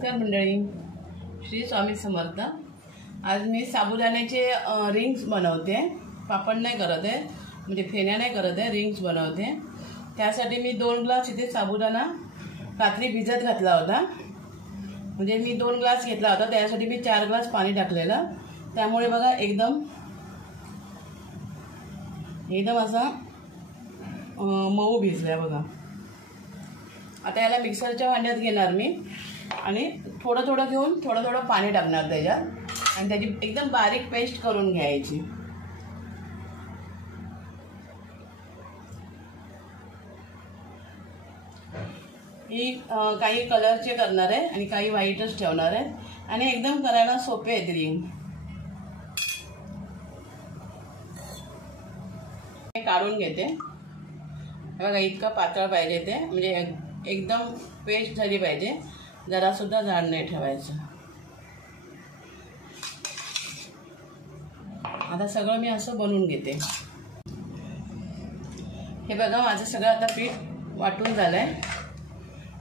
नमस्कार मंडळी, श्री स्वामी समर्थ। आज मी साबुदाण्याचे रिंग्स बनवते। पापड नाही करत आहे, म्हणजे फेण्या नाही करत आहे, रिंग्स बनवते। त्यासाठी मी 2 ग्लास इथे साबुदाणा रात्री भिजत घातला होता। म्हणजे मी 2 ग्लास घेतला होता, त्यासाठी मी 4 ग्लास पाणी टाकलेलं। त्यामुळे बघा एकदम असा मऊ भिजला बघा। आता याला मिक्सरच्या भांड्यात घेणार मी आणि थोडं थोडं घेऊन थोडं थोडं पाणी टाकणार त्याच्यात आणि त्याची एकदम बारीक पेस्ट करून घ्यायची। ही काही कलरचे करणार आहे आणि काही व्हाईटच ठेवणार आहे आणि एकदम करायला सोपे आहेत रिंग। काढून घेते बघा, इतका पातळ पाहिजे ते, म्हणजे एकदम पेस्ट झाली पाहिजे, जरा सुद्धा जाड नाही ठेवायचं। आता सगळं मी असं बनवून घेते। हे बघा, माझं सगळं आता पीठ वाटून झालंय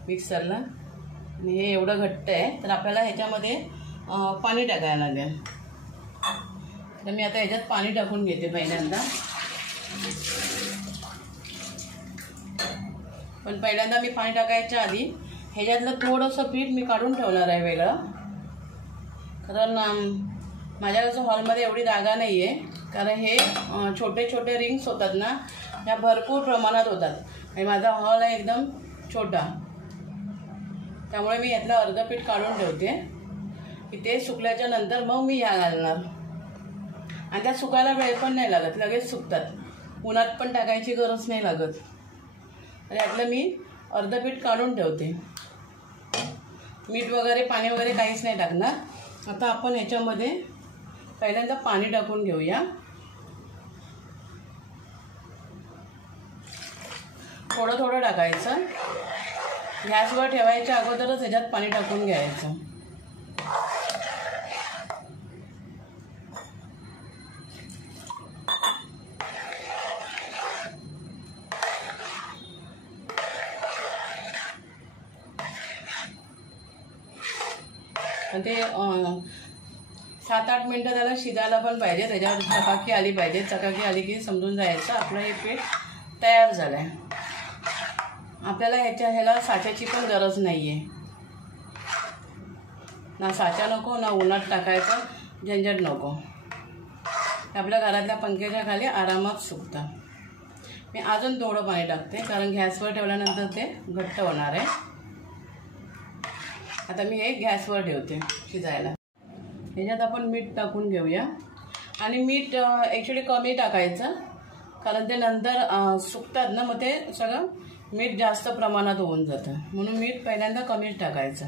मिक्सरला आणि हे एवढं घट्ट आहे, तर आपल्याला ह्याच्यामध्ये पाणी टाकायला लागेल। तर मी आता ह्याच्यात पाणी टाकून घेते पहिल्यांदा। पण पहिल्यांदा मी पाणी टाकायच्या आधी ह्याच्यातलं थोडंसं पीठ मी काढून ठेवणार आहे वेगळं, कारण माझ्याकडचं हॉलमध्ये एवढी जागा नाही आहे। कारण हे छोटे छोटे रिंग्स होतात ना, ह्या भरपूर प्रमाणात होतात आणि माझा हॉल आहे एकदम छोटा, त्यामुळे मी यातलं अर्ध पीठ काढून ठेवते की ते सुकल्याच्या नंतर मग मी ह्या घालणार। आणि त्या सुकायला वेळ पण नाही लागत, लगेच सुकतात, उन्हात पण टाकायची गरज नाही लागत। आणि यातलं मी अर्ध पीठ काढून ठेवते, मीठ वगैरे पाणी वगैरे काहीच नाही टाकणार। आता आपण ह्याच्यामध्ये पहिल्यांदा पाणी टाकून घेऊया, थोडं थोडं टाकायचं। गॅसवर ठेवायच्या अगोदरच ह्याच्यात पाणी टाकून घ्यायचं। आणि ते 7-8 मिनटं त्याला शिजायला पण पाहिजे, त्याच्यावर चकाकी आली पाहिजे। चकाकी आली की समजून जायचं आपलं हे पीठ तयार झालं आहे। आपल्याला ह्याला साच्याची पण गरज नाही आहे, ना साचा नको, ना उन्हात टाकायचं झंझट नको, आपल्या घरातल्या पंख्याच्या खाली आरामात सुकतं। मी अजून थोडं पाणी टाकते, कारण गॅसवर ठेवल्यानंतर ते घट्ट होणार आहे। आता मी हे गॅसवर ठेवते शिजायला। ह्याच्यात आपण मीठ टाकून घेऊया आणि मीठ ॲक्च्युली कमी टाकायचं, कारण ते नंतर सुकतात ना, मग ते सगळं मीठ जास्त प्रमाणात होऊन जातं, म्हणून मीठ पहिल्यांदा कमीच टाकायचं।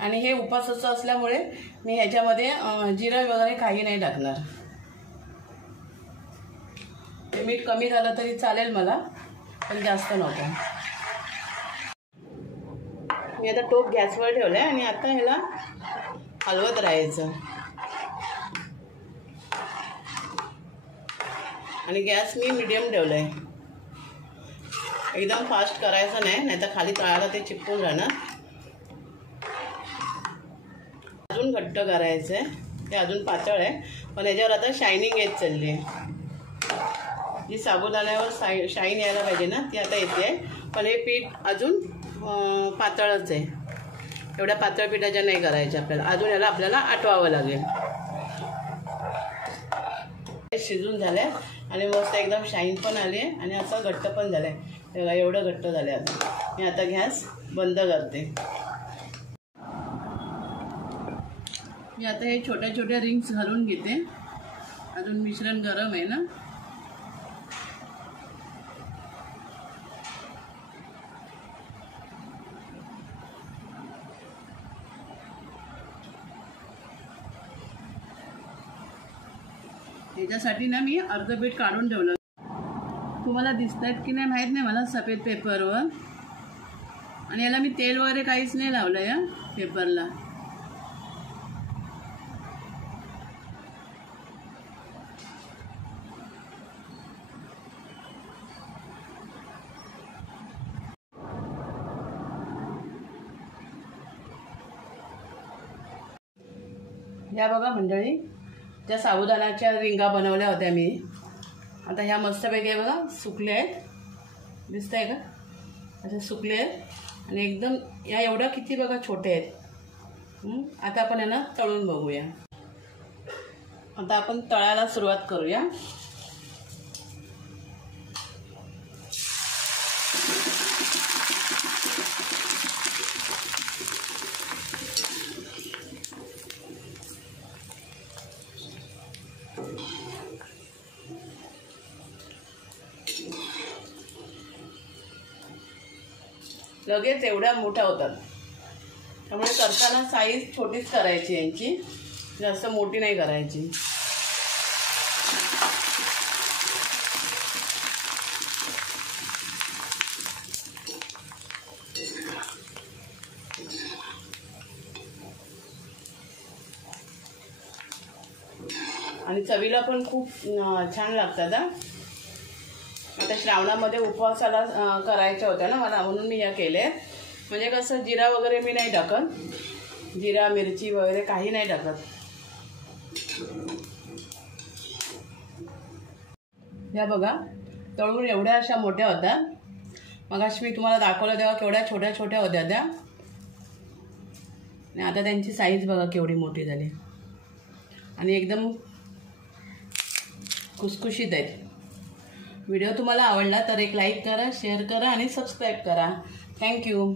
आणि हे उपासाचं असल्यामुळे मी ह्याच्यामध्ये जिरं वगैरे काही नाही टाकणार। मीठ कमी झालं तरी चालेल मला, पण जास्त नको। मी आता टोप गॅसवर ठेवलं आहे आणि आता ह्याला हलवत राहायचं आणि गॅस मी मीडियम ठेवलं आहे। एकदम फास्ट करायचं नाही, नाहीतर खाली तळाला ते चिपकून राहणार। अजून घट्ट करायचं आहे, ते अजून पातळ आहे, पण याच्यावर आता शायनिंग येत चालली आहे। जी साबुदाण्यावर शाईन यायला पाहिजे ना, ती आता येते। पण हे पीठ अजून पातळच आहे, एवढ्या पातळ पिठाच्या नाही करायच्या आपल्याला, अजून याला आपल्याला आटवावं लागेल। शिजून झाले आणि मस्त एकदम शाईन पण आले आणि असं घट्ट पण झालंय, तेव्हा एवढं घट्ट झालं। आता मी आता गॅस बंद करते। मी आता हे छोट्या छोट्या रिंग्स घालून घेते, अजून मिश्रण गरम आहे ना। ह्याच्यासाठी ना मी अर्ध पीठ काढून ठेवलं, तुम्हाला दिसतात की नाही माहीत नाही मला, सफेद पेपरवर। आणि याला मी तेल वगैरे काहीच नाही लावलं या पेपरला। या बघा मंडळी, त्या साबुदाण्याच्या रिंगा बनवल्या होत्या मी. आता ह्या मस्तपैकी बघा सुकले आहेत, दिसत आहे का, असे सुकले आहेत आणि एकदम या एवढ्या किती बघा छोटे आहेत. आता आपण यांना तळून बघूया. आता आपण तळायला सुरुवात करूया. लगेच एवढ्या मोठ्या होतात, त्यामुळे करताना साईज छोटीच करायची यांची, जास्त मोठी नाही करायची. आणि चवीला पण खूप छान लागतात. आता श्रावणामध्ये उपवासाला करायच्या होत्या ना मला, म्हणून मी या केले. म्हणजे कसं जिरा वगैरे मी नाही टाकत, जिरा मिरची वगैरे काही नाही टाकत. या बघा तळून एवढ्या अशा मोठ्या होत्या. मगाशी मी तुम्हाला दाखवलं तेव्हा केवढ्या छोट्या छोट्या होत्या त्या, आणि आता त्यांची साईज बघा केवढी मोठी झाली आणि एकदम खुसखुशीत आहेत. व्हिडिओ तुम्हाला आवडला तर एक लाईक करा, शेअर करा आणि सबस्क्राईब करा. थँक्यू.